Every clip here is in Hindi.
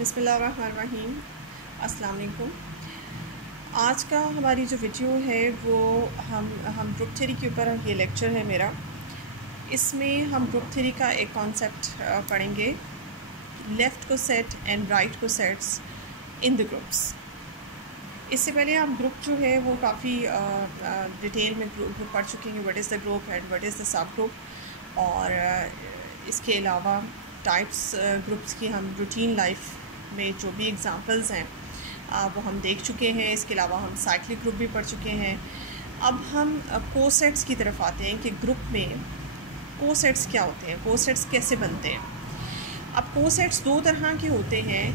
बिस्मिल्लाहिर्रहमानिर्रहीम। अस्सलाम वालेकुम। आज का हमारी जो वीडियो है वो हम ग्रुप थ्योरी के ऊपर ये लेक्चर है मेरा। इसमें हम ग्रुप थ्योरी का एक कॉन्सेप्ट पढ़ेंगे, लेफ़्ट को सेट एंड राइट को सेट्स इन द ग्रुप्स। इससे पहले हम ग्रुप जो है वो काफ़ी डिटेल में ग्रुप पढ़ चुके हैं, what is the group and what is the sub group. और इसके अलावा टाइप्स ग्रुप्स की हम रूटीन लाइफ में जो भी एग्ज़ाम्पल्स हैं वो हम देख चुके हैं। इसके अलावा हम साइक्लिक ग्रुप भी पढ़ चुके हैं। अब हम कोसेट्स की तरफ आते हैं कि ग्रुप में कोसेट्स क्या होते हैं, कोसेट्स कैसे बनते हैं। अब कोसेट्स दो तरह के होते हैं,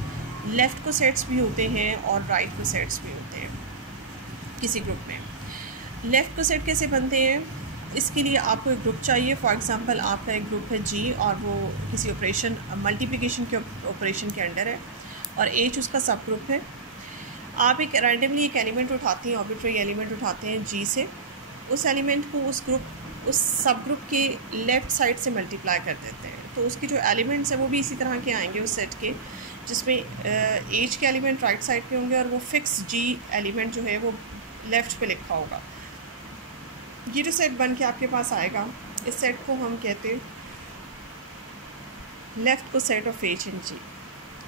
लेफ़्ट कोसेट्स भी होते हैं और राइट कोसेट्स भी होते हैं किसी ग्रुप में। लेफ़्ट कोसेट कैसे बनते हैं, इसके लिए आपको एक ग्रुप चाहिए। फॉर एग्ज़ाम्पल आपका एक ग्रुप है जी और वो किसी ऑपरेशन मल्टीप्लिकेशन के ऑपरेशन के अंडर है और एच उसका सब ग्रुप है। आप एक रैंडमली एक एलिमेंट उठाते हैं, आर्बिट्रेरी एलिमेंट उठाते हैं जी से, उस एलिमेंट को उस सब ग्रुप के लेफ़्ट साइड से मल्टीप्लाई कर देते हैं। तो उसके जो एलिमेंट्स हैं वो भी इसी तरह के आएंगे उस सेट के, जिसमें एच के एलिमेंट राइट साइड पे होंगे और वो फिक्स जी एलिमेंट जो है वो लेफ़्ट पे लिखा होगा। ये जो सेट बन के आपके पास आएगा, इस सेट को हम कहते हैं लेफ़्ट को सेट ऑफ एच एंड जी।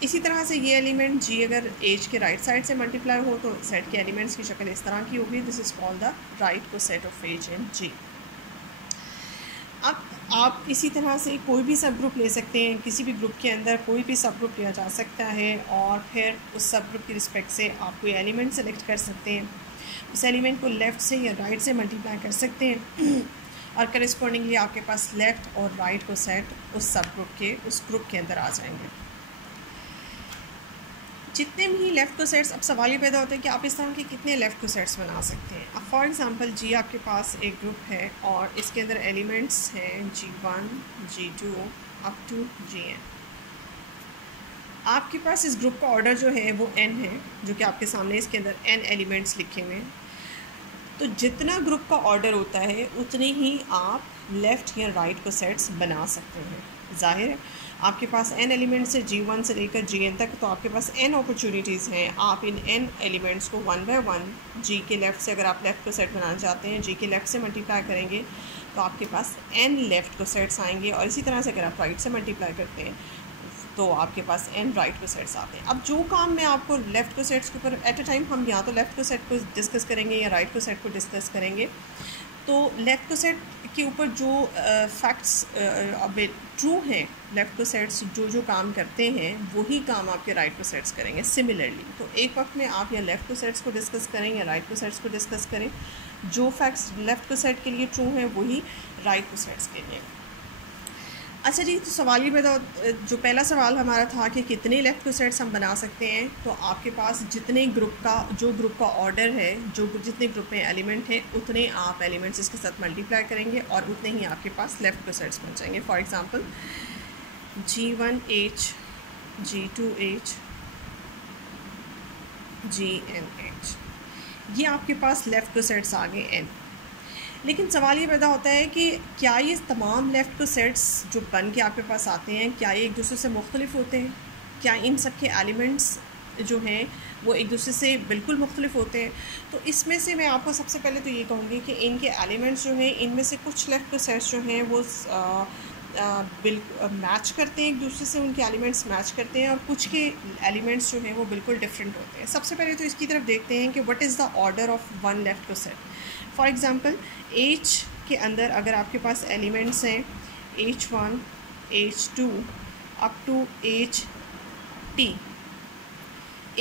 इसी तरह से ये एलिमेंट जी अगर एच के राइट साइड से मल्टीप्लाई हो तो सेट के एलिमेंट्स की शक्ल इस तरह की होगी। This is called the right को सेट ऑफ एच एंड जी। अब आप इसी तरह से कोई भी सब ग्रुप ले सकते हैं, किसी भी ग्रुप के अंदर कोई भी सब ग्रुप लिया जा सकता है और फिर उस सब ग्रुप की रिस्पेक्ट से आप कोई एलिमेंट सेलेक्ट कर सकते हैं। उस एलिमेंट को लेफ़्ट से या राइट से मल्टीप्लाई कर सकते हैं और करस्पॉन्डिंगली आपके पास लेफ़्ट और राइट को सेट उस सब ग्रुप के उस ग्रुप के अंदर आ जाएंगे। जितने भी लेफ़्ट को सेट्स, अब सवाल ये पैदा होता है कि आप इस तरह के कितने लेफ़्ट को सेट्स बना सकते हैं। अब फॉर एग्ज़ाम्पल जी आपके पास एक ग्रुप है और इसके अंदर एलिमेंट्स हैं G1, G2 up to Gn। आपके पास इस ग्रुप का ऑर्डर जो है वो n है, जो कि आपके सामने इसके अंदर n एलिमेंट्स लिखे हुए हैं। तो जितना ग्रुप का ऑर्डर होता है उतने ही आप लेफ़्ट या राइट को सेट्स बना सकते हैं। ज़ाहिर है आपके पास n एलिमेंट्स है G1 से लेकर Gn तक, तो आपके पास n अपॉर्चुनिटीज़ हैं। आप इन n एलिमेंट्स को 1 बाय 1 G के लेफ़्ट से, अगर आप लेफ़्ट को सेट बनाना चाहते हैं, G के लेफ़्ट से मल्टीप्लाई करेंगे तो आपके पास n लेफ़्ट को सेट्स आएंगे। और इसी तरह से अगर आप राइट से मल्टीप्लाई करते हैं तो आपके पास n राइट को सेट्स आते हैं। अब जो काम मैं आपको लेफ़्ट को सेट्स के ऊपर एट अ टाइम, हम या तो लेफ़्ट को सेट को डिस्कस करेंगे या राइट को सेट को डिस्कस करेंगे। तो लेफ़्ट को सेट के ऊपर जो फैक्ट्स अब ट्रू हैं, लेफ़्ट को सेट्स जो काम करते हैं वही काम आपके राइट को सेट्स करेंगे सिमिलरली। तो एक वक्त में आप या लेफ़्ट को सेट्स को डिस्कस करें या राइट को सेट्स को डिस्कस करें। जो फैक्ट्स लेफ़्ट को सेट के लिए ट्रू हैं वही राइट को सेट्स के लिए। अच्छा जी, तो सवाल ये पैदा, जो पहला सवाल हमारा था कि कितने लेफ़्ट को सेट्स हम बना सकते हैं। तो आपके पास जितने ग्रुप का ऑर्डर है, जितने ग्रुप में एलिमेंट हैं उतने आप एलिमेंट्स इसके साथ मल्टीप्लाई करेंगे और उतने ही आपके पास लेफ़्ट को सेट्स बन जाएंगे। For example G1H, G2H, GNH, ये आपके पास लेफ़्ट को सेट्स आ गए n। लेकिन सवाल ये पैदा होता है कि क्या ये तमाम लेफ़्ट को सेट्स जो बन के आपके पास आते हैं, क्या ये एक दूसरे से मुख्तलिफ होते हैं? क्या इन सब के एलिमेंट्स जो हैं वो एक दूसरे से बिल्कुल मुख्तलिफ होते हैं? तो इसमें से मैं आपको सबसे पहले तो ये कहूँगी कि इनके एलिमेंट्स जो हैं, इनमें से कुछ लेफ़्ट को सेट्स जो हैं वो मैच करते हैं एक दूसरे से, उनके एलिमेंट्स मैच करते हैं और कुछ के एलिमेंट्स जो हैं वो बिल्कुल डिफरेंट होते हैं। सबसे पहले तो इसकी तरफ देखते हैं कि what is the order of one left को सेट। फॉर एग्ज़ाम्पल H के अंदर अगर आपके पास एलिमेंट्स हैं H1, H2 up to HT,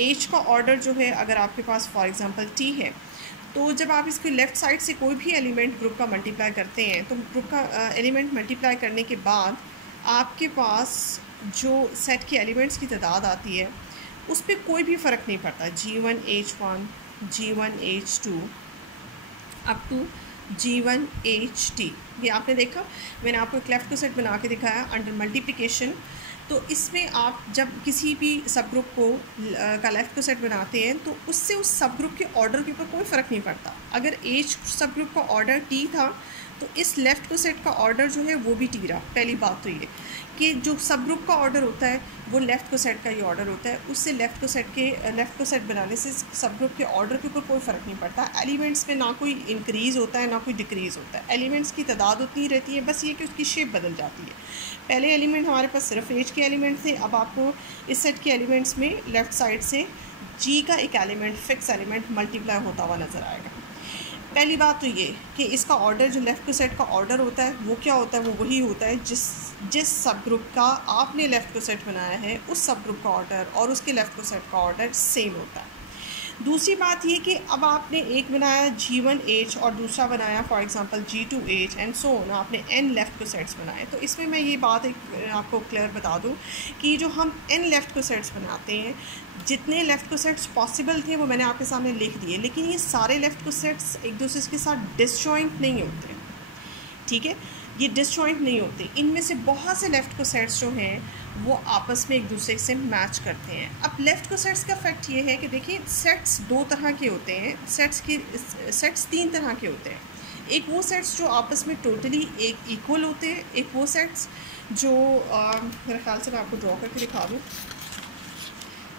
H का ऑर्डर जो है अगर आपके पास फॉर एग्ज़ाम्पल T है, तो जब आप इसके लेफ़्ट साइड से कोई भी एलिमेंट ग्रुप का मल्टीप्लाई करते हैं तो ग्रुप का एलिमेंट मल्टीप्लाई करने के बाद आपके पास जो सेट के एलिमेंट्स की तादाद आती है उस पर कोई भी फ़र्क नहीं पड़ता। G1H1, G1H2 up to G1HT, ये आपने देखा, मैंने आपको एक लेफ़्ट को सेट बना के दिखाया अंडर मल्टीप्लिकेशन। तो इसमें आप जब किसी भी सब ग्रुप का लेफ़्ट को सेट बनाते हैं तो उससे उस सब ग्रुप के ऑर्डर के ऊपर कोई फ़र्क नहीं पड़ता। अगर H सब ग्रुप का ऑर्डर T था तो इस लेफ़्ट को सेट का ऑर्डर जो है वो भी टी रहा। पहली बात तो ये कि जो सब ग्रुप का ऑर्डर होता है वो लेफ़्ट को सेट का ही ऑर्डर होता है, उससे लेफ़्ट को सेट बनाने से सब ग्रुप के ऑर्डर के ऊपर कोई फ़र्क नहीं पड़ता। एलिमेंट्स में ना कोई इंक्रीज़ होता है ना कोई डिक्रीज़ होता है, एलिमेंट्स की तादाद उतनी रहती है, बस ये कि उसकी शेप बदल जाती है। पहले एलिमेंट हमारे पास सिर्फ एज के एलिमेंट थे, अब आपको इस सेट के एलिमेंट्स में लेफ़्ट साइड से जी का एक एलिमेंट, फिक्स एलिमेंट मल्टीप्लाई होता हुआ नज़र आएगा। पहली बात तो ये कि इसका ऑर्डर जो लेफ़्ट को सेट का ऑर्डर होता है वो क्या होता है, वो वही होता है जिस सब ग्रुप का आपने लेफ़्ट को सेट बनाया है उस सब ग्रुप का ऑर्डर और उसके लेफ़्ट को सेट का ऑर्डर सेम होता है। दूसरी बात ये कि अब आपने एक बनाया G1H और दूसरा बनाया for example G2H and so on, आपने n लेफ़्ट को सेट्स बनाए। तो इसमें मैं ये बात एक आपको क्लियर बता दूं कि जो हम n लेफ़्ट को सेट्स बनाते हैं, जितने लेफ़्ट को सेट्स पॉसिबल थे वो मैंने आपके सामने लिख दिए, लेकिन ये सारे लेफ़्ट को सेट्स एक दूसरे के साथ डिसजॉइंट नहीं होते, ठीक है, ये डिसजॉइंट नहीं होते। इनमें से बहुत से लेफ़्ट को सेट्स जो हैं वो आपस में एक दूसरे से मैच करते हैं। अब लेफ़्ट को सेट्स का फैक्ट ये है कि देखिए सेट्स दो तरह के होते हैं, सेट्स तीन तरह के होते हैं। एक वो सेट्स जो आपस में टोटली एक इक्वल होते हैं, एक वो सेट्स जो मेरे ख्याल से मैं आपको ड्रॉ करके दिखा दूँ।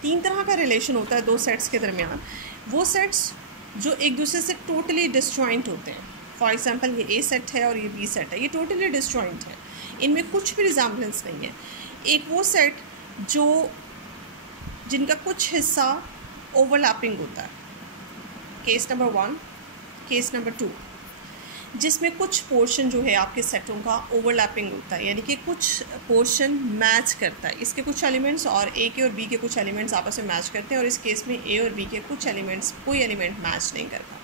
तीन तरह का रिलेशन होता है दो सेट्स के दरमियान। वो सेट्स जो एक दूसरे से टोटली डिसजॉइंट होते हैं, फॉर एग्जांपल ये ए सेट है और ये बी सेट है, ये टोटली डिसजॉइंट है, इनमें कुछ भी रिजेम्बलेंस नहीं है। एक वो सेट जो जिनका कुछ हिस्सा ओवरलैपिंग होता है, केस नंबर 1, केस नंबर 2, जिसमें कुछ पोर्शन जो है आपके सेटों का ओवरलैपिंग होता है, यानी कि कुछ पोर्शन मैच करता है, इसके कुछ एलिमेंट्स और ए के और बी के कुछ एलिमेंट्स आपस में मैच करते हैं, और इस केस में ए और बी के कुछ एलिमेंट्स कोई एलिमेंट मैच नहीं करता।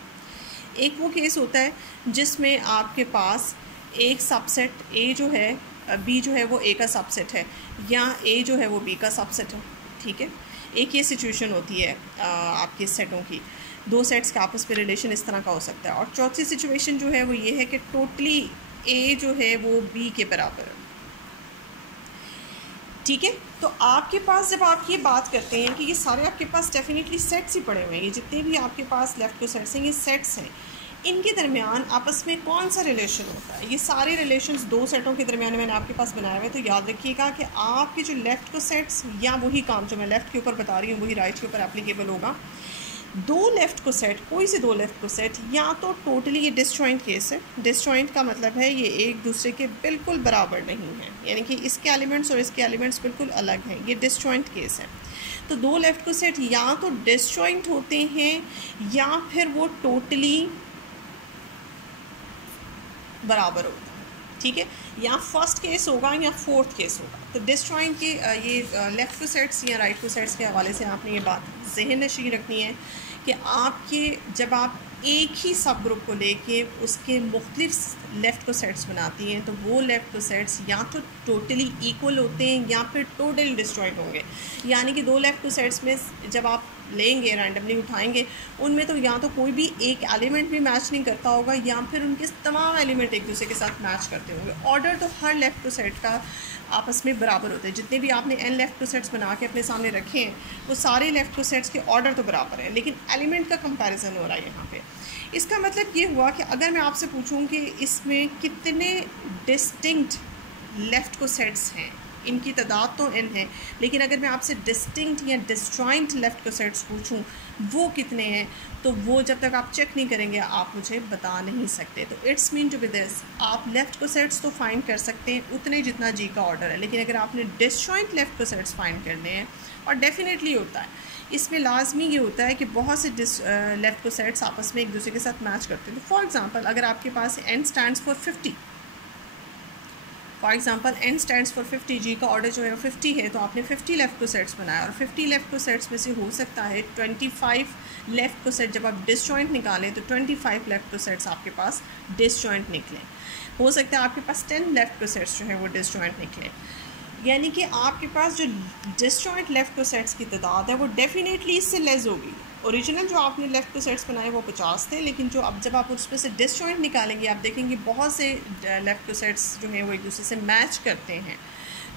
एक वो केस होता है जिसमें आपके पास एक सबसेट ए जो है, बी जो है वो ए का सबसेट है, या ए जो है वो बी का सबसेट है, ठीक है। एक ये सिचुएशन होती है आपके सेटों की, दो सेट्स का आपस में रिलेशन इस तरह का हो सकता है। और चौथी सिचुएशन जो है वो ये है कि टोटली ए जो है वो बी के बराबर है, ठीक है। तो आपके पास जब आप ये बात करते हैं कि ये सारे आपके पास डेफिनेटली सेट्स ही पड़े हुए हैं, ये जितने भी आपके पास लेफ़्ट को सेट्स हैं ये सेट्स हैं, इनके दरमियान आपस में कौन सा रिलेशन होता है? ये सारे रिलेशंस दो सेटों के दरमियान मैंने आपके पास बनाए हुए। तो याद रखिएगा कि आपके जो लेफ़्ट को सेट्स, या वही काम जो मैं लेफ़्ट के ऊपर बता रही हूँ वही राइट के ऊपर एप्लीकेबल होगा। दो लेफ़्ट को सेट, कोई से दो लेफ़्ट को सेट, या तो टोटली ये डिसजॉइंट केस है। डिसजॉइंट का मतलब है ये एक दूसरे के बिल्कुल बराबर नहीं है, यानी कि इसके एलिमेंट्स और इसके एलिमेंट्स बिल्कुल अलग हैं, ये डिसजॉइंट केस है। तो दो लेफ़्ट को सेट या तो डिसजॉइंट होते हैं या फिर वो टोटली बराबर होता है, ठीक है, या फर्स्ट केस होगा या फोर्थ केस होगा। तो डिसजॉइंट के ये लेफ़्ट को सेट्स या राइट को सेट्स के हवाले से आपने ये बात ज़हन नशीं रखनी है कि आपके जब आप एक ही सब ग्रुप को लेके उसके मुख्तलिफ लेफ़्ट को सेट्स बनाती हैं तो वो लेफ़्ट को सेट्स या तो टोटली इक्वल होते हैं या फिर टोटली डिस्ट्रॉयड होंगे। यानी कि दो लेफ़्ट को सेट्स में जब आप लेंगे, रैंडमली उठाएंगे, उनमें तो या तो कोई भी एक एलिमेंट भी मैच नहीं करता होगा या फिर उनके तमाम एलिमेंट एक दूसरे के साथ मैच करते होंगे। ऑर्डर तो हर लेफ़्ट को सेट का आपस में बराबर होते हैं। जितने भी आपने n लेफ़्ट को सेट्स बना के अपने सामने रखे हैं वो सारे लेफ़्ट को सेट्स के ऑर्डर तो बराबर हैं, लेकिन एलिमेंट का कंपैरिजन हो रहा है यहाँ पे। इसका मतलब ये हुआ कि अगर मैं आपसे पूछूं कि इसमें कितने डिस्टिंक्ट लेफ़्ट को सेट्स हैं, इनकी तादाद तो n है, लेकिन अगर मैं आपसे डिस्टिंक्ट या डिसजॉइंट लेफ़्ट को सेट्स पूछूं वो कितने हैं, तो वो जब तक आप चेक नहीं करेंगे आप मुझे बता नहीं सकते। तो it's mean to be this, आप लेफ़्ट को सेट्स तो फाइंड कर सकते हैं उतने जितना जी का ऑर्डर है, लेकिन अगर आपने डिसजॉइंट लेफ़्ट को सेट्स फाइंड करने हैं, और डेफिनेटली होता है, इसमें लाजमी ये होता है कि बहुत से लेफ़्ट को सेट्स आपस में एक दूसरे के साथ मैच करते हैं। तो फॉर एग्जांपल अगर आपके पास n stands for 50, for example n stands for 50, जी का ऑर्डर जो है 50 है, तो आपने 50 लेफ़्ट को सेट्स बनाया और 50 लेफ़्ट को सेट्स में से हो सकता है 25 लेफ़्ट को सेट जब आप डिसजॉइंट निकालें तो 25 लेफ़्ट को सेट्स आपके पास डिसजॉइंट निकलें। हो सकता है आपके पास 10 लेफ़्ट को सेट्स जो है वो डिसजॉइंट निकलें, यानी कि आपके पास जो डिसजॉइंट लेफ़्ट को सेट्स की तादाद है वो डेफिनेटली इससे लेस होगी। ओरिजिनल जो आपने लेफ़्ट को सेट्स बनाए वो 50 थे, लेकिन जो अब जब आप उसमें से डिसजॉइंट निकालेंगे आप देखेंगे बहुत से लेफ़्ट को सेट्स जो हैं वो एक दूसरे से मैच करते हैं।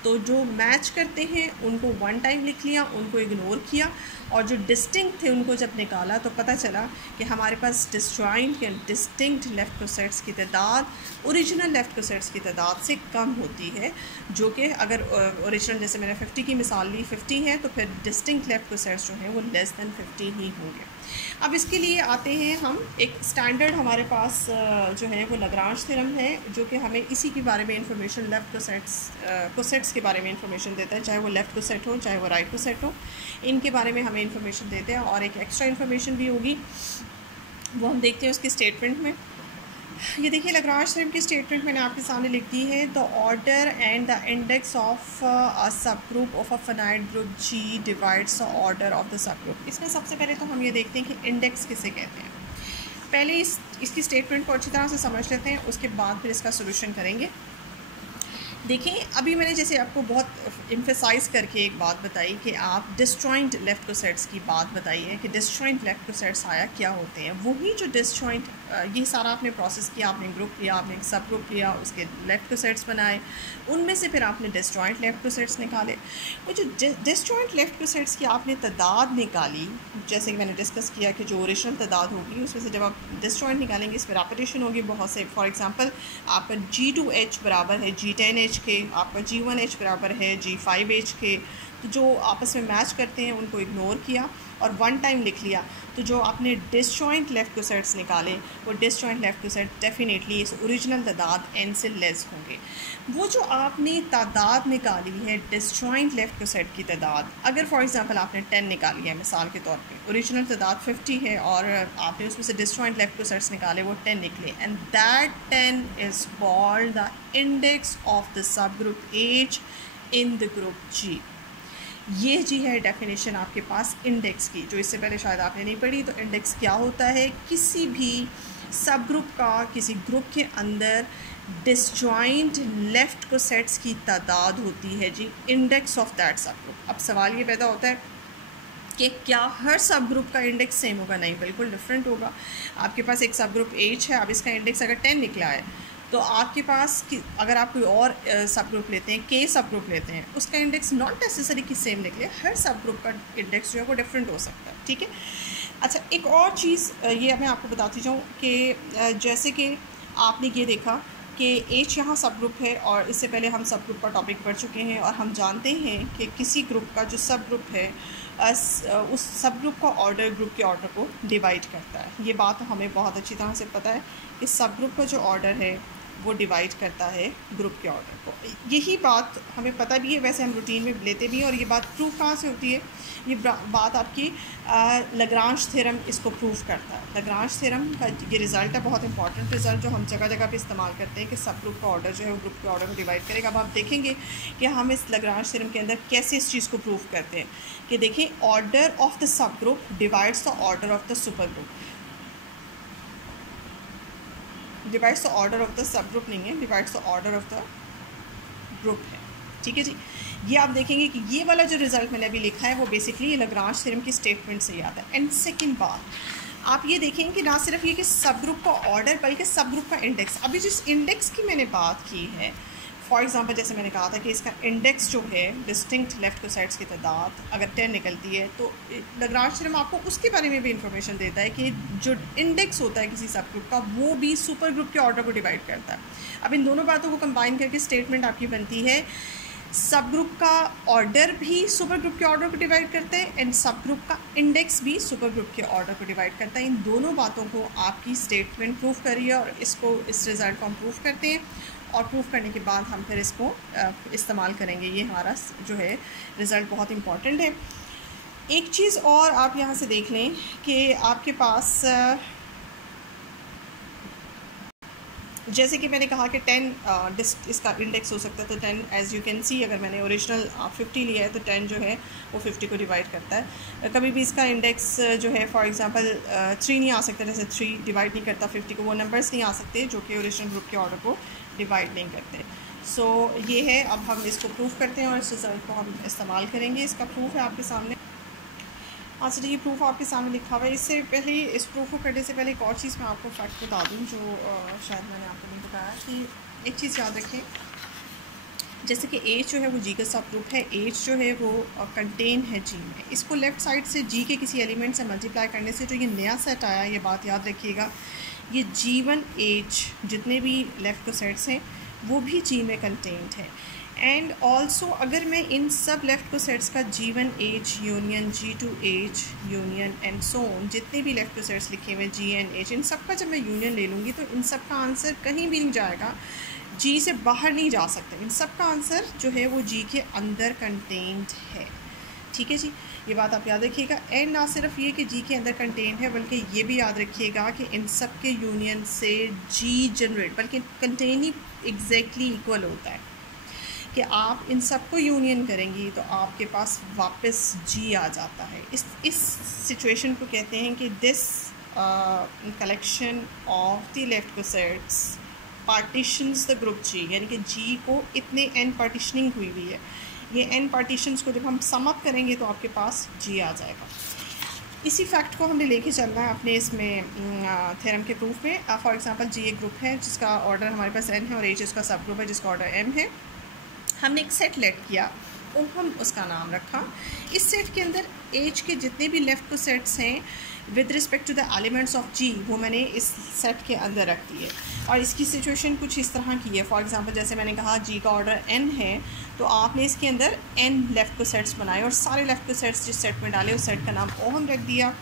तो जो मैच करते हैं उनको वन टाइम लिख लिया, उनको इग्नोर किया, और जो डिस्टिंक्ट थे उनको जब निकाला तो पता चला कि हमारे पास डिसजॉइंट या डिस्टिंक्ट लेफ़्ट कोसेट्स की तादाद ओरिजिनल लेफ़्ट कोसेट्स की तादाद से कम होती है, जो कि अगर ओरिजिनल जैसे मैंने 50 की मिसाल ली 50 है, तो फिर डिस्टिंक्ट लेफ़्ट कोसेट्स जो हैं वो लेस दैन 50 ही होंगे। अब इसके लिए आते हैं हम, एक स्टैंडर्ड हमारे पास जो है वो लाग्रांज थ्योरम है, जो कि हमें इसी के बारे में इंफॉर्मेशन लेफ़्ट कोसेट्स के बारे में इंफॉर्मेशन देता है, चाहे वो लेफ़्ट कोसेट हो चाहे वो राइट कोसेट हो, इनके बारे में हमें इंफॉर्मेशन देते हैं। और एक एक्स्ट्रा इन्फॉर्मेशन भी होगी, वो हम देखते हैं उसकी स्टेटमेंट में। ये देखिए लाग्रांज थ्योरम की स्टेटमेंट मैंने आपके सामने लिख दी है, the order and the index of a subgroup of a finite group G divides the order of the subgroup. इसमें सबसे पहले तो हम ये देखते हैं कि इंडेक्स किसे कहते हैं। पहले इसकी स्टेटमेंट को अच्छी तरह से समझ लेते हैं, उसके बाद फिर इसका सोल्यूशन करेंगे। देखिए अभी मैंने जैसे आपको बहुत एम्फेसाइज़ करके एक बात बताई कि आप डिसजॉइंट लेफ़्ट कोसेट्स की बात बताई है कि डिसजॉइंट लेफ़्ट कोसेट्स आया क्या होते हैं। वही जो डिसजॉइंट ये सारा आपने प्रोसेस किया, आपने ग्रुप लिया, आपने एक सब ग्रुप लिया, उसके लेफ़्ट कोसेट्स बनाए, उनमें से फिर आपने डिसजॉइंट लेफ़्ट कोसेट्स निकाले। वो जो डिसजॉइंट लेफ़्ट कोसेट्स की आपने तादाद निकाली, जैसे कि मैंने डिस्कस किया कि जो ओरिजिनल तादाद होगी उसमें से जब आप डिसजॉइंट निकालेंगे इस पर ऑपरेशन होगी बहुत से। फॉर एग्जांपल आपका G2H बराबर है G10H के, आपका G1H बराबर है G5H के, तो जो आपस में मैच करते हैं उनको इग्नोर किया और वन टाइम लिख लिया। तो जो आपने डिसजॉइंट लेफ़्ट कोसेट्स निकाले वो डिसजॉइंट लेफ़्ट कोसेट डेफिनेटली इस ओरिजिनल तादाद n से लेस होंगे। वो जो आपने तादाद निकाली है डिसजॉइंट लेफ़्ट कोसेट की तादाद, अगर फॉर एग्जांपल आपने 10 निकाली है मिसाल के तौर पे, ओरिजिनल तादाद 50 है और आपने उसमें से डिसजॉइंट लेफ़्ट कोसेट्स निकाले वो 10 निकले, and that 10 is called the index of the सब group H in the group G। ये जी है डेफिनेशन आपके पास इंडेक्स की, जो इससे पहले शायद आपने नहीं पढ़ी। तो इंडेक्स क्या होता है, किसी भी सब ग्रुप का किसी ग्रुप के अंदर डिसजॉइंट लेफ़्ट कोसेट्स की तादाद होती है जी, इंडेक्स ऑफ दैट सब ग्रुप। अब सवाल ये पैदा होता है कि क्या हर सब ग्रुप का इंडेक्स सेम होगा? नहीं, बिल्कुल डिफरेंट होगा। आपके पास एक सब ग्रुप H है, अब इसका इंडेक्स अगर 10 निकला है तो आपके पास अगर आप कोई और सब ग्रुप लेते हैं, K सब ग्रुप लेते हैं, उसका इंडेक्स नॉट नेसेसरी कि सेम निकले, हर सब ग्रुप का इंडेक्स जो है वो डिफरेंट हो सकता है। ठीक है, अच्छा एक और चीज़ ये मैं आपको बताती जाऊँ कि जैसे कि आपने ये देखा कि H यहाँ सब ग्रुप है, और इससे पहले हम सब ग्रुप का टॉपिक पढ़ चुके हैं, और हम जानते हैं कि किसी ग्रुप का जो सब ग्रुप है उस सब ग्रुप का ऑर्डर ग्रुप के ऑर्डर को डिवाइड करता है। ये बात हमें बहुत अच्छी तरह से पता है कि सब ग्रुप का जो ऑर्डर है वो डिवाइड करता है ग्रुप के ऑर्डर को। यही बात हमें पता भी है, वैसे हम रूटीन में लेते भी हैं, और ये बात प्रूफ कहाँ से होती है? ये बात आपकी लाग्रांज थ्योरम इसको प्रूफ करता है। लाग्रांज थ्योरम का ये रिज़ल्ट है, बहुत इंपॉर्टेंट रिज़ल्ट, जो हम जगह जगह पे इस्तेमाल करते हैं कि सब ग्रुप का ऑर्डर जो है वो ग्रुप के ऑर्डर को डिवाइड करेगा। अब आप देखेंगे कि हम इस लाग्रांज थ्योरम के अंदर कैसे इस चीज़ को प्रूफ करते हैं कि देखिए, ऑर्डर ऑफ द सब group divides the order of the super group. Divides the order of the सब ग्रुप नहीं है, divides the order of the group है। ठीक है जी, ये आप देखेंगे कि ये वाला जो रिज़ल्ट मैंने अभी लिखा है वो बेसिकली लाग्रांज थ्योरम की स्टेटमेंट से ही आता है। एंड सेकंड बात आप ये देखेंगे कि ना सिर्फ ये कि सब ग्रुप का ऑर्डर बल्कि सब ग्रुप का इंडेक्स। अभी जिस इंडेक्स की मैंने बात की है, फॉर एग्जांपल जैसे मैंने कहा था कि इसका इंडेक्स जो है डिस्टिंक्ट लेफ़्ट कोसेट्स की तादाद अगर 10 निकलती है, तो लाग्रांज थ्योरम आपको उसके बारे में भी इंफॉर्मेशन देता है कि जो इंडेक्स होता है किसी सब ग्रुप का वो भी सुपर ग्रुप के ऑर्डर को डिवाइड करता है। अब इन दोनों बातों को कंबाइन करके स्टेटमेंट आपकी बनती है, सब ग्रुप का ऑर्डर भी सुपर ग्रुप के ऑर्डर को डिवाइड करता है एंड सब ग्रुप का इंडेक्स भी सुपर ग्रुप के ऑर्डर को डिवाइड करता है। इन दोनों बातों को आपकी स्टेटमेंट प्रूफ करिए और इसको इस रिज़ल्ट को हम प्रूफ करते हैं, और प्रूफ करने के बाद हम फिर इसको इस्तेमाल करेंगे। ये हमारा जो है रिज़ल्ट बहुत इंपॉर्टेंट है। एक चीज़ और आप यहाँ से देख लें कि आपके पास जैसे कि मैंने कहा कि 10 इसका इंडेक्स हो सकता है, तो 10 एज़ यू कैन सी, अगर मैंने ओरिजिनल 50 लिया है तो 10 जो है वो 50 को डिवाइड करता है। कभी भी इसका इंडेक्स जो है फॉर एग्जांपल 3 नहीं आ सकता, जैसे 3 डिवाइड नहीं करता 50 को, वो नंबर्स नहीं आ सकते जो कि ओरिजिनल ग्रुप के ऑर्डर को डिवाइड नहीं करते। सो ये है, अब हम इसको प्रूफ करते हैं और इस रिज़ल्ट को हम इस्तेमाल करेंगे। इसका प्रूफ है आपके सामने। हाँ सर, ये प्रूफ आपके सामने लिखा हुआ है। इससे पहले इस प्रूफ को करने से पहले एक और चीज़ मैं आपको फैक्ट बता दूँ जो शायद मैंने आपको नहीं बताया, कि एक चीज़ याद रखें, जैसे कि एच जो है वो जी का सब ग्रुप है, एच जो है वो कंटेन है जी में। इसको लेफ़्ट साइड से जी के किसी एलिमेंट से मल्टीप्लाई करने से जो ये नया सेट आया, ये बात याद रखिएगा, ये G1 H जितने भी लेफ़्ट को सेट्स हैं वो भी जी में कंटेंट है। एंड ऑल्सो अगर मैं इन सब लेफ़्ट को सेट्स का G1 H union G2 H union and so on, जितने भी लेफ़्ट को सेट्स लिखे हुए G and H, इन सब का जब मैं यूनियन ले लूँगी तो इन सब का आंसर कहीं भी नहीं जाएगा, जी से बाहर नहीं जा सकते। इन सब का आंसर जो है वो जी के अंदर कंटेंट है। ठीक है जी, ये बात आप याद रखिएगा। एंड ना सिर्फ ये कि जी के अंदर कंटेंट है, बल्कि ये भी याद रखिएगा कि इन सब के यूनियन से जी जनरेट, बल्कि कंटेंट ही एग्जैक्टली इक्वल होता है कि आप इन सब को यूनियन करेंगी तो आपके पास वापस जी आ जाता है। इस सिचुएशन को कहते हैं कि this collection of the left को sets partitions the group G, यानी कि जी को इतने एन पार्टीशनिंग हुई हुई है, ये एन पार्टीशंस को जब हम सम अप करेंगे तो आपके पास जी आ जाएगा। इसी फैक्ट को हमने लेके चलना है अपने इसमें थ्योरम के प्रूफ में। फॉर एग्जांपल जी एक ग्रुप है जिसका ऑर्डर हमारे पास एन है और एच इसका सब ग्रुप है जिसका ऑर्डर एम है। हमने एक सेट लेट किया और हम उसका नाम रखा। इस सेट के अंदर एच के जितने भी लेफ़्ट को सेट्स हैं with respect to the elements of G, वो मैंने इस सेट के अंदर रख दिए। और इसकी सिचुएशन कुछ इस तरह की है। फॉर एग्जांपल जैसे मैंने कहा जी का ऑर्डर एन है, तो आपने इसके अंदर एन लेफ़्ट को सेट्स बनाए और सारे लेफ़्ट को सेट्स जिस सेट में डाले उस सेट का नाम ओहम रख दिया।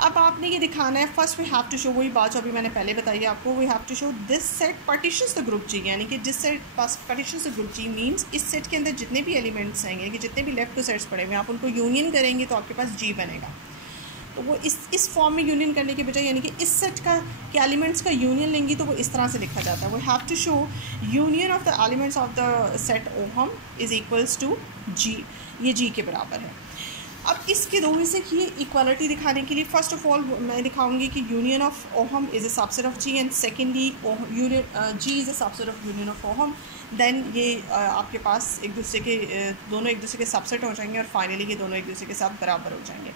अब आपने ये दिखाना है, first we have to show, वही बात जो अभी मैंने पहले बताई आपको, we have to show this set partitions the group G, यानी कि this set partitions the group G means इस सेट के अंदर जितने भी एलिमेंट्स हैं, यानी कि जितने भी लेफ़्ट को सेट्स पड़े हुए आप उनको यूनियन करेंगे तो आपके पास जी बनेगा। तो वो इस फॉर्म में यूनियन करने के बजाय, यानी कि इस सेट का के एलिमेंट्स का यूनियन लेंगी तो वो इस तरह से लिखा जाता है, we have to show union of the elements of the set ओहम इज़ इक्वल्स टू जी, ये जी के बराबर है। अब इसके दो हिस्से की इक्वालिटी दिखाने के लिए फ़र्स्ट ऑफ ऑल मैं दिखाऊंगी कि union of ohm is a subset of G and secondly union G is a subset of union of ohm. Then ये आपके पास एक दूसरे के दोनों एक दूसरे के सबसेट हो जाएंगे और फाइनली ये दोनों एक दूसरे के साथ बराबर हो जाएंगे।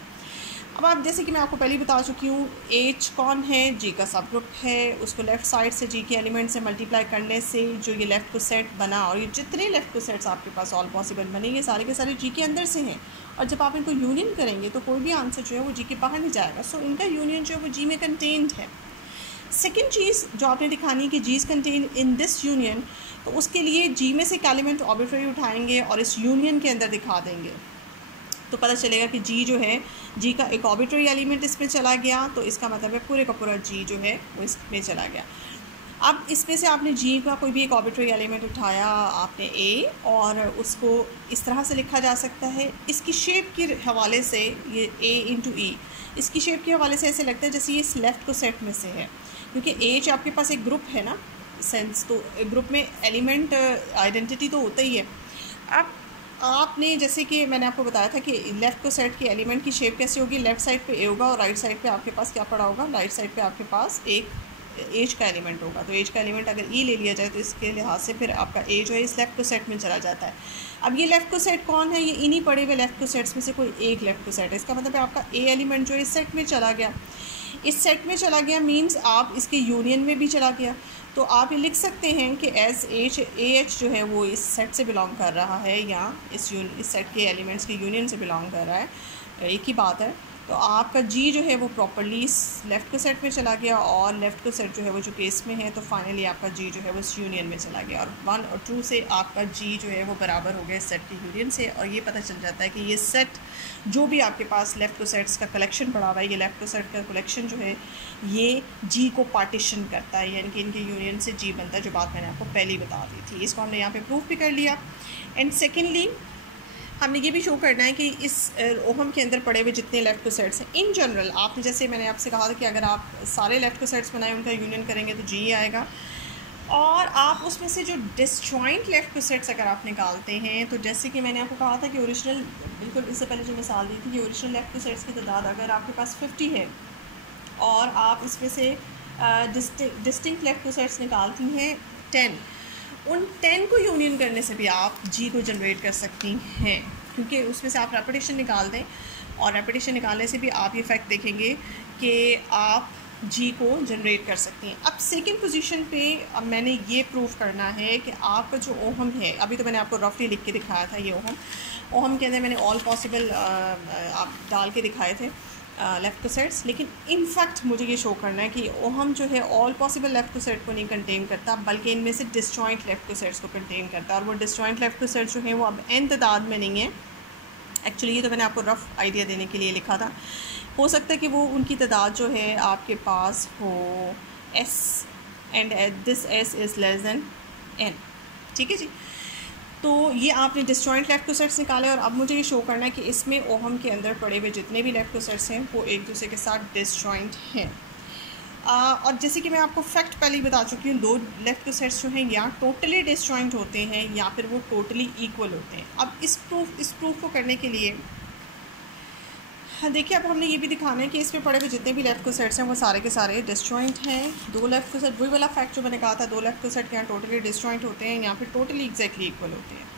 अब आप जैसे कि मैं आपको पहले बता चुकी हूँ, एच कौन है, जी का सब ग्रुप है, उसको लेफ़्ट साइड से जी के एलिमेंट से मल्टीप्लाई करने से जो ये लेफ़्ट को सेट बना, और ये जितने लेफ़्ट को सेट्स आपके पास ऑल पॉसिबल बनेंगे सारे के सारे जी के अंदर से हैं, और जब आप इनको यूनियन करेंगे तो कोई भी आंसर जो है वो जी के बाहर नहीं जाएगा। सो इनका यूनियन जो है वो जी में कंटेन्ड है। सेकेंड चीज़ जो आपने दिखानी है कि G is contain in this union, तो उसके लिए जी में से एक एलिमेंट आर्बिट्रेरी उठाएंगे और इस यूनियन के अंदर दिखा देंगे, तो पता चलेगा कि जी जो है, जी का एक आर्बिट्रेरी एलिमेंट इसमें चला गया, तो इसका मतलब है पूरे का पूरा जी जो है वो इसमें चला गया। अब इसमें से आपने जी का कोई भी एक आर्बिट्रेरी एलिमेंट उठाया आपने ए, और उसको इस तरह से लिखा जा सकता है, इसकी शेप के हवाले से, ये ए इंटू ई, इसकी शेप के हवाले से ऐसे लगता है जैसे ये इस लेफ़्ट को सेट में से है, क्योंकि एच आपके पास एक ग्रुप है ना सेंस, तो एक ग्रुप में एलिमेंट आइडेंटिटी तो होता ही है। अब आपने जैसे कि मैंने आपको बताया था कि लेफ़्ट को सेट के एलिमेंट की शेप कैसे होगी, लेफ़्ट साइड पे ए होगा और राइट साइड पे आपके पास क्या पड़ा होगा, राइट साइड पे आपके पास एक एज का एलिमेंट होगा। तो एज का एलिमेंट अगर ई ले लिया जाए तो इसके लिहाज से फिर आपका ए जो है इस लेफ़्ट को सेट में चला जाता है। अब ये लेफ़्ट को सेट कौन है, ये इन्हीं पड़े हुए लेफ़्ट को सेट्स में से कोई एक लेफ़्ट को सेट है। इसका मतलब है आपका ए एलिमेंट जो है इस सेट में चला गया, इस सेट में चला गया मीन्स आप इसके यूनियन में भी चला गया। तो आप ये लिख सकते हैं कि एस एच ए एच जो है वो इस सेट से बिलोंग कर रहा है या इस सेट के एलिमेंट्स के यूनियन से बिलोंग कर रहा है, एक ही बात है। तो आपका जी जो है वो प्रॉपर्ली इस लेफ़्ट को सेट में चला गया और लेफ़्ट को सेट जो है वो जो केस में है, तो फाइनली आपका जी जो है वो इस यूनियन में चला गया, और 1 और 2 से आपका जी जो है वो बराबर हो गया इस सेट के यूनियन से। और ये पता चल जाता है कि ये सेट जो भी आपके पास लेफ़्ट को सेट्स का कलेक्शन पड़ा हुआ है, ये लेफ़्ट को सेट का कलेक्शन जो है ये जी को पार्टीशन करता है, यानी कि इनके यूनियन से जी बनता है, जो बात मैंने आपको पहले ही बता दी थी। इसको हमने यहाँ पे प्रूफ भी कर लिया। एंड सेकेंडली हमने ये भी शो करना है कि इस ओहम के अंदर पड़े हुए जितने लेफ़्ट को सेट्स हैं इन जनरल, आपने जैसे मैंने आपसे कहा था कि अगर आप सारे लेफ़्ट को सेट्स बनाए उनका यूनियन करेंगे तो जी आएगा, और आप उसमें से जो डिसजॉइंट लेफ़्ट को सेट्स अगर आप निकालते हैं, तो जैसे कि मैंने आपको कहा था कि ओरिजिनल, बिल्कुल इससे पहले जो मिसाल दी थी कि ओरिजिनल लेफ़्ट को सेट्स की तादाद अगर आपके पास 50 है और आप इसमें से डिस्टिंक्ट लेफ़्ट को सेट्स निकालती हैं 10, उन 10 को यूनियन करने से भी आप जी को जनरेट कर सकती हैं, क्योंकि उसमें से आप रेपिटेशन निकाल दें, और रेपिटेशन निकालने से भी आप ये फैक्ट देखेंगे कि आप जी को जनरेट कर सकती हैं। अब सेकंड पोजीशन पे अब मैंने ये प्रूव करना है कि आपका जो ओहम है, अभी तो मैंने आपको रफली लिख के दिखाया था ये ओहम के अंदर मैंने ऑल पॉसिबल आप डाल के दिखाए थे लेफ़्ट सेट्स, लेकिन इनफैक्ट मुझे ये शो करना है कि ओहम जो है ऑल पॉसिबल लेफ़्ट सेट को नहीं कंटेन करता, बल्कि इनमें से डिसजॉइंट लेफ़्ट सेट्स को कंटेन करता है। और वो डिसजॉइंट लेफ़्ट सेट जो है वो अब n तादाद में नहीं है। एक्चुअली ये तो मैंने आपको रफ़ आइडिया देने के लिए लिखा था। हो सकता है कि वो उनकी तादाद जो है आपके पास हो s and this s is less than n, ठीक है जी। तो ये आपने डिसजॉइंट लेफ़्ट सेट्स निकाले और अब मुझे ये शो करना है कि इसमें ओहम के अंदर पड़े हुए जितने भी लेफ़्ट सेट्स हैं वो एक दूसरे के साथ डिसजॉइंट हैं। और जैसे कि मैं आपको फैक्ट पहले ही बता चुकी हूँ, दो लेफ़्ट सेट्स जो हैं या टोटली डिसजॉइंट होते हैं या फिर वो टोटली इक्वल होते हैं। अब इस प्रूफ को करने के लिए देखिए, अब हमने ये भी दिखाना है कि इसमें पड़े हुए जितने भी लेफ़्ट सेट्स हैं वो सारे के सारे डिसजॉइंट हैं। दो लेफ़्ट सेट, वही वाला फैक्ट जो मैंने कहा था, दो लेफ़्ट सेट के यहाँ टोटली डिसजॉइंट होते हैं या फिर टोटली एग्जैक्टली इक्वल होते हैं।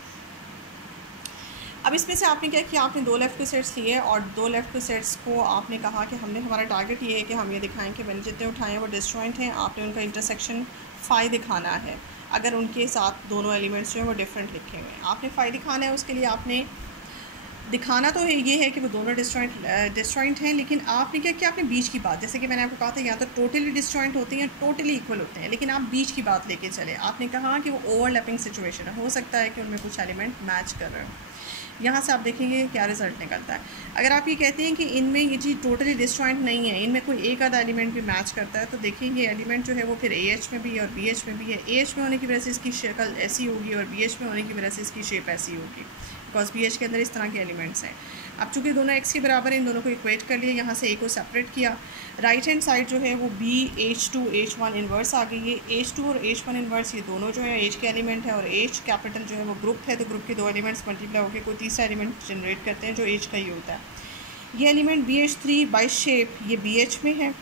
अब इसमें से आपने क्या किया, आपने दो लेफ़्ट सेट्स लिए और दो लेफ़्ट सेट्स को आपने कहा कि हमने हमारा टारगेट ये है कि हम ये दिखाएं कि मैंने जितने उठाए हैं वो डिसजॉइंट हैं। आपने उनका इंटरसेक्शन फाई दिखाना है अगर उनके साथ दोनों एलिमेंट्स जो हैं वो डिफरेंट लिखे हुए हैं। आपने फाई दिखाना है, उसके लिए आपने दिखाना तो है ये है कि वो दोनों डिसजॉइंट हैं, लेकिन आपने क्या किया, आपने बीच की बात, जैसे कि मैंने आपको कहा था या तो टोटली डिसजॉइंट होती हैं टोटली इक्वल होते हैं, लेकिन आप बीच की बात लेके चले। आपने कहा कि वो ओवरलैपिंग सिचुएशन है, हो सकता है कि उनमें कुछ एलिमेंट मैच कर रहे हो। यहाँ से आप देखेंगे क्या रिज़ल्ट निकलता है। अगर आप ये कहते हैं कि इनमें ये चीज़ टोटली डिसजॉइंट नहीं है, इनमें कोई एक आधा एलिमेंट भी मैच करता है, तो देखिए ये एलिमेंट जो है वो फिर AH में भी और BH में भी है। AH में होने की वजह से इसकी शक्ल ऐसी होगी और BH में होने की वजह से इसकी शेप ऐसी होगी, बिकॉज BH के अंदर इस तरह के एलिमेंट्स हैं। अब चूँकि दोनों x के बराबर हैं, इन दोनों को इक्वेट कर लिया, यहाँ से a को सेपरेट किया। राइट हैंड साइड जो है वो BH2 H1 इन्वर्स आ गई है। H2 और H1 इन्वर्स ये दोनों जो है H के एलिमेंट है और H कैपिटल जो है वो ग्रुप है, तो ग्रुप के दो एलिमेंट्स मल्टीप्लाई होकर कोई तीसरा एलिमेंट जनरेट करते हैं जो H का ही होता है। ये एलिमेंट BH3 बाय शेप ये BH में है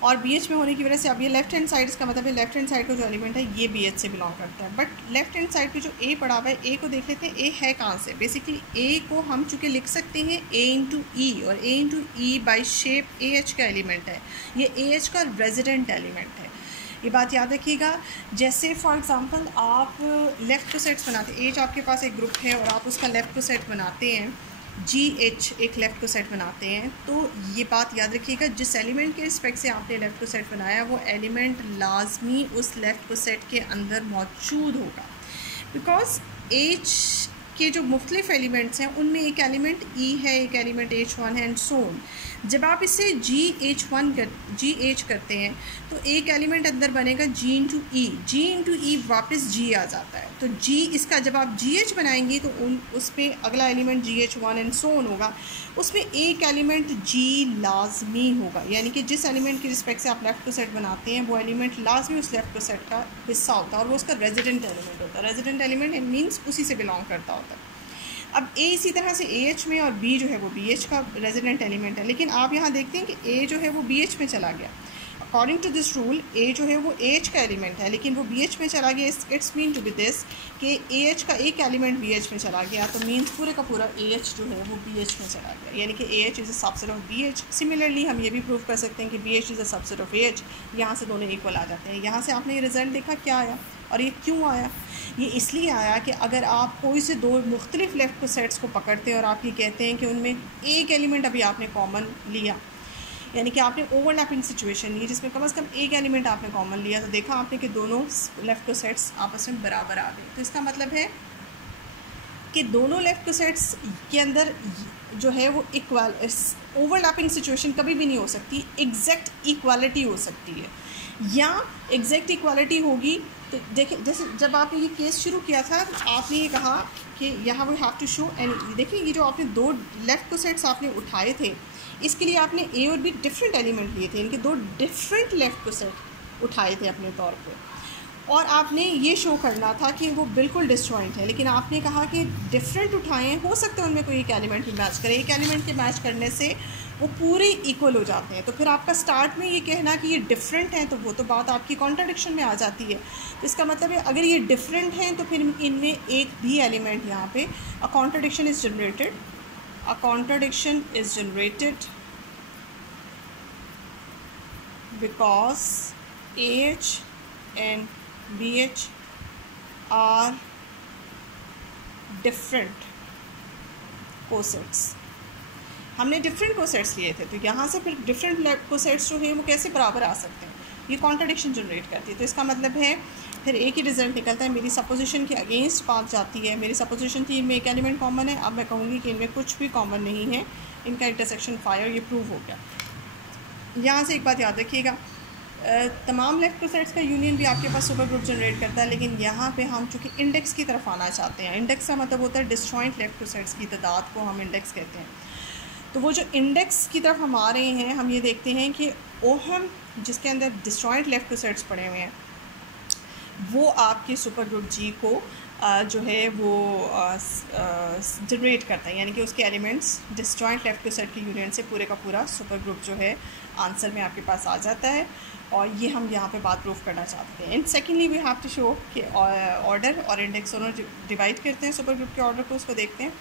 और BH में होने की वजह से अब ये लेफ्ट हैंड साइड, इसका मतलब है लेफ्ट हैंड साइड का जो एलिमेंट है ये BH से बिलोंग करता है। बट लेफ्ट हैंड साइड पे जो A पड़ा हुआ है, A को देख लेते हैं A है कहाँ से। बेसिकली A को हम चूँकि लिख सकते हैं A इंटू E, और A into E by shape AH का एलिमेंट है, ये AH का रेजिडेंट एलिमेंट है। ये बात याद रखिएगा। जैसे फॉर एग्ज़ाम्पल आप लेफ़्ट सेट्स बनाते हैं, H आपके पास एक ग्रुप है और आप उसका लेफ़्ट सेट बनाते हैं, GH एक लेफ़्ट सेट बनाते हैं, तो ये बात याद रखिएगा जिस एलिमेंट के रिस्पेक्ट से आपने लेफ़्ट सेट बनाया वो एलिमेंट लाजमी उस लेफ़्ट सेट के अंदर मौजूद होगा, बिकॉज H के जो मुख्तलिफ एलिमेंट्स हैं उनमें एक एलिमेंट E है, एक एलिमेंट H1 है एंड सो ऑन। जब आप इसे GH करते हैं तो एक एलिमेंट अंदर बनेगा G इंटू E वापस G आ जाता है। तो G इसका जब आप GH बनाएंगे तो उस पर अगला element GH1 and so on होगा, उसमें एक एलिमेंट G लाजमी होगा, यानी कि जिस एलिमेंट की रिस्पेक्ट से आप लेफ़्ट सेट बनाते हैं वो एलिमेंट लाजमी उस लेफ़्ट सेट का हिस्सा होता है और वो उसका रेजिडेंट एलिमेंट होता है। रेजिडेंट एलिमेंट मीन्स उसी से बिलोंग करता होता है। अब A इसी तरह से AH में और B जो है वो BH का रेजिडेंट एलिमेंट है, लेकिन आप यहाँ देखते हैं कि A जो है वो BH में चला गया। According to this rule A जो है वो AH का एलिमेंट है लेकिन वो BH में चला गया। It's mean to be this कि AH का एक एलिमेंट BH में चला गया, तो मीन्स पूरे का पूरा AH जो है वो BH में चला गया, यानी कि AH is a subset of BH। Similarly हम ये भी प्रूव कर सकते हैं कि BH is a subset of AH। यहाँ से दोनों इक्वल आ जाते हैं। यहाँ से आपने ये रिज़ल्ट देखा क्या आया और ये क्यों आया। ये इसलिए आया कि अगर आप कोई से दो मुख्तलिफ लेफ़्ट सेट्स को पकड़ते हैं और आप ये कहते हैं कि उनमें एक एलिमेंट अभी आपने कॉमन लिया, यानी कि आपने ओवरलैपिंग सिचुएशन ली जिसमें कम से कम एक एलिमेंट आपने कॉमन लिया, तो देखा आपने कि दोनों लेफ़्ट सेट्स आपस में बराबर आ गए। तो इसका मतलब है कि दोनों लेफ़्ट सेट्स के अंदर जो है वो इक्वल, ओवरलैपिंग सिचुएशन कभी भी नहीं हो सकती, एग्जैक्ट इक्वालिटी हो सकती है। या एग्जैक्ट इक्वालिटी होगी तो देखिए, जैसे जब आपने ये केस शुरू किया था आपने ये कहा कि यहाँ we have to show and, देखिए ये जो आपने दो लेफ़्ट सेट्स आपने उठाए थे इसके लिए आपने A और B डिफरेंट एलिमेंट लिए थे, इनके दो डिफरेंट लेफ़्ट सेट उठाए थे अपने तौर पे, और आपने ये शो करना था कि वो बिल्कुल डिस्जॉइंट है, लेकिन आपने कहा कि डिफरेंट उठाएं, हो सकता है उनमें कोई एक एलिमेंट भी मैच करे, एक एलिमेंट के मैच करने से वो पूरे इक्वल हो जाते हैं। तो फिर आपका स्टार्ट में ये कहना कि ये डिफरेंट हैं तो वो तो बात आपकी कॉन्ट्राडिक्शन में आ जाती है। तो इसका मतलब है अगर ये डिफरेंट हैं तो फिर इनमें एक भी एलिमेंट यहाँ पे अ contradiction is generated because AH and BH are different cosets. हमने डिफरेंट कोसेट्स लिए थे, तो यहाँ से फिर डिफरेंट कोसेट्स जो हैं वो कैसे बराबर आ सकते हैं, ये कॉन्ट्रडिक्शन जनरेट करती है। तो इसका मतलब है फिर एक ही रिजल्ट निकलता है, मेरी सपोजिशन के अगेंस्ट बात जाती है। मेरी सपोजिशन थी इनमें एक एलिमेंट कॉमन है, अब मैं कहूँगी कि इनमें कुछ भी कॉमन नहीं है, इनका इंटरसेक्शन फायर, ये प्रूव हो गया। यहाँ से एक बात याद रखिएगा, तमाम लेफ्ट कोसेट्स का यूनियन भी आपके पास सुपर ग्रुप जनरेट करता है, लेकिन यहाँ पे हम चूँकि इंडेक्स की तरफ आना चाहते हैं। इंडेक्स का मतलब होता है डिस्जॉइंट लेफ्ट कोसेट्स की तादाद को हम इंडेक्स कहते हैं। तो वो जो इंडेक्स की तरफ हम आ रहे हैं, हम ये देखते हैं कि ओहम जिसके अंदर डिस्जॉइंट लेफ्ट कोसेट्स पड़े हुए हैं वो आपके सुपर ग्रुप जी को जो है वो जनरेट करता है, यानी कि उसके एलिमेंट्स डिस्जॉइंट लेफ्ट कोसेट के यूनियन से पूरे का पूरा सुपर ग्रुप जो है आंसर में आपके पास आ जाता है। और ये हम यहाँ पे बात प्रूफ करना चाहते हैं। And secondly we have to show कि ऑर्डर और इंडेक्स दोनों डिवाइड करते हैं सुपर ग्रुप के ऑर्डर को, उसको देखते हैं।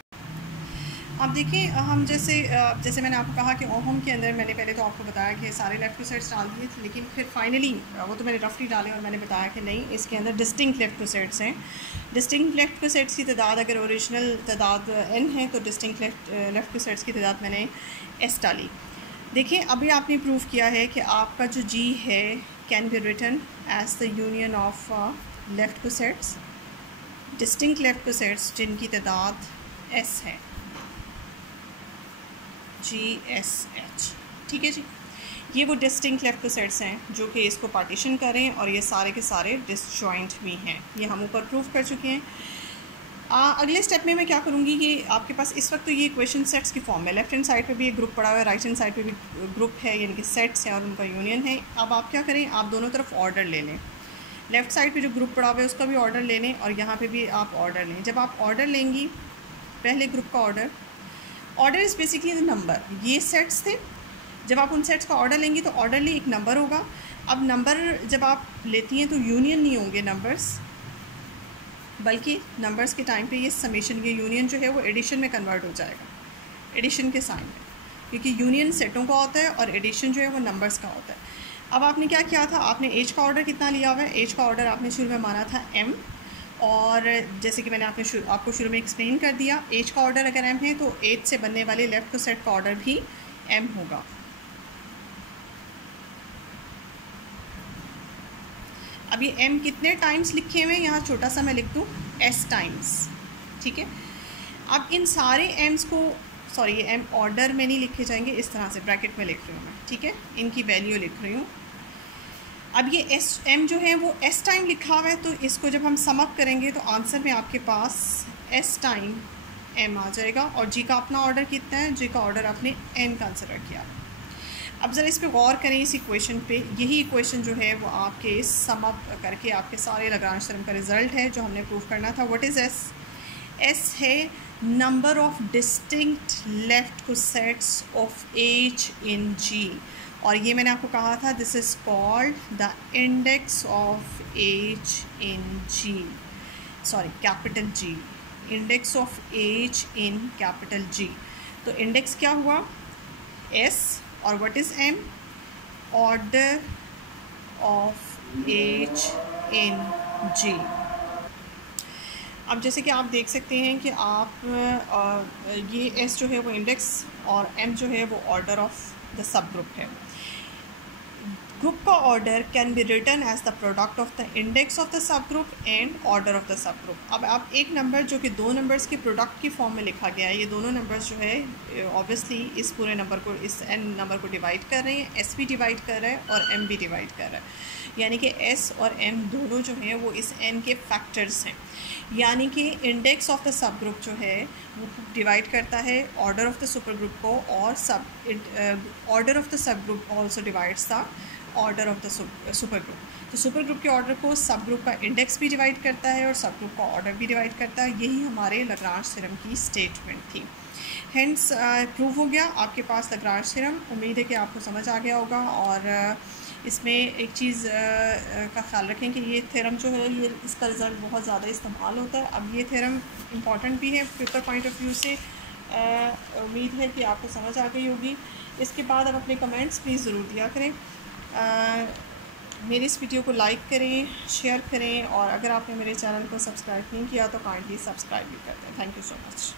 अब देखिए, हम जैसे मैंने आपको कहा कि ओहम के अंदर मैंने पहले तो आपको बताया कि सारे लेफ्ट कोसेट्स डाल दिए थे, लेकिन फिर फाइनली वो तो मैंने रफली डाले और मैंने बताया कि नहीं, इसके अंदर डिस्टिंक्ट लेफ्ट कोसेट्स हैं। डिस्टिंक्ट लेफ्ट कोसेट्स की तादाद अगर ओरिजिनल तादाद n है तो डिस्टिंक्ट लेफ्ट कोसेट्स की तादाद मैंने s डाली। देखिए, अभी आपने प्रूव किया है कि आपका जो g है can be written as the union of left cosets, distinct left cosets जिनकी तादाद s है, GSH। ठीक है जी, ये वो डिस्टिंक्ट लेफ्ट कोसेट्स हैं जो कि इसको पार्टीशन करें, और ये सारे के सारे डिसजॉइंट भी हैं, ये हम ऊपर प्रूफ कर चुके हैं। अगले स्टेप में मैं क्या करूँगी कि आपके पास इस वक्त तो ये इक्वेशन सेट्स की फॉर्म है, लेफ्ट हैंड साइड पे भी एक ग्रुप पड़ा हुआ है, राइट हैंड साइड पे भी ग्रुप है, यानी कि सेट्स हैं और उनका यूनियन है। अब आप क्या करें, आप दोनों तरफ ऑर्डर ले लें, लेफ़्ट साइड पे जो ग्रुप पड़ा हुआ है उसका भी ऑर्डर ले लें और यहाँ पे भी आप ऑर्डर लें। जब आप ऑर्डर लेंगी, पहले ग्रुप का order is basically the number, ये सेट्स थे, जब आप उन सेट्स का ऑर्डर लेंगी तो ऑर्डरली एक नंबर होगा। अब नंबर जब आप लेती हैं तो यूनियन नहीं होंगे नंबर्स, बल्कि नंबर्स के टाइम पे ये समेशन, ये यूनियन जो है वो एडिशन में कन्वर्ट हो जाएगा, एडिशन के साइन में, क्योंकि यूनियन सेटों का होता है और एडिशन जो है वो नंबर्स का होता है। अब आपने क्या किया था, आपने एज का ऑर्डर कितना लिया हुआ है, एज का ऑर्डर आपने शुरू में माना था m, और जैसे कि मैंने आपको शुरू में एक्सप्लेन कर दिया, एज का ऑर्डर अगर m है तो एज से बनने वाले लेफ्ट कोसेट का ऑर्डर भी m होगा। अब ये m कितने टाइम्स लिखे हुए हैं, यहाँ छोटा सा मैं लिख दूँ s टाइम्स। ठीक है, अब इन सारे m's को, सॉरी ये m ऑर्डर में नहीं लिखे जाएंगे, इस तरह से ब्रैकेट में लिख रही हूँ मैं। ठीक है, इनकी वैल्यू लिख रही हूँ। अब ये m जो है वो s टाइम लिखा हुआ है, तो इसको जब हम सम अप करेंगे तो आंसर में आपके पास s टाइम m आ जाएगा। और g का अपना ऑर्डर कितना है, g का ऑर्डर आपने n कंसिडर किया। अब ज़रा इस पर गौर करें, इस इक्वेशन पे, यही इक्वेशन जो है वो आपके सम अप करके आपके सारे लाग्रांज थ्योरम का रिज़ल्ट है जो हमने प्रूव करना था। What is s? s है number of distinct left cosets of h in g, और ये मैंने आपको कहा था this is called the index of h in g, sorry capital G, index of h in capital G। तो इंडेक्स क्या हुआ, s, और what is m? Order of h in g। अब जैसे कि आप देख सकते हैं कि आप ये s जो है वो इंडेक्स और m जो है वो order of the subgroup है। ग्रुप का order can be written as the product of the index of the subgroup and order of the subgroup. अब आप एक नंबर जो कि दो नंबर्स के प्रोडक्ट की फॉर्म में लिखा गया है, ये दोनों नंबर्स जो है ऑब्वियसली इस पूरे नंबर को, इस n नंबर को डिवाइड कर रहे हैं, s भी डिवाइड कर रहा है और m भी डिवाइड कर रहा है, यानी कि s और m दोनों जो हैं वो इस n के फैक्टर्स हैं। यानी कि इंडेक्स ऑफ द सब ग्रुप जो है वो डिवाइड करता है order of the super group को, और ऑर्डर ऑफ द सब group also divides the order of the super group. तो सुपर ग्रुप के ऑर्डर को सब ग्रुप का इंडेक्स भी डिवाइड करता है और सब ग्रुप का ऑर्डर भी डिवाइड करता है। यही हमारे लाग्रांज थ्योरम की स्टेटमेंट थी। हेंस प्रूव हो गया आपके पास लाग्रांज थ्योरम। उम्मीद है कि आपको समझ आ गया होगा। और इसमें एक चीज़ का ख्याल रखें कि ये थ्योरम जो है ये इसका रिज़ल्ट बहुत ज़्यादा इस्तेमाल होता है। अब ये थ्योरम इम्पॉर्टेंट भी है पेपर पॉइंट ऑफ व्यू से। उम्मीद है कि आपको समझ आ गई होगी। इसके बाद आप अपने कमेंट्स प्लीज़ ज़रूर दिया करें। मेरी इस वीडियो को लाइक करें, शेयर करें, और अगर आपने मेरे चैनल को सब्सक्राइब नहीं किया तो काइंडली सब्सक्राइब भी कर दें। Thank you so much.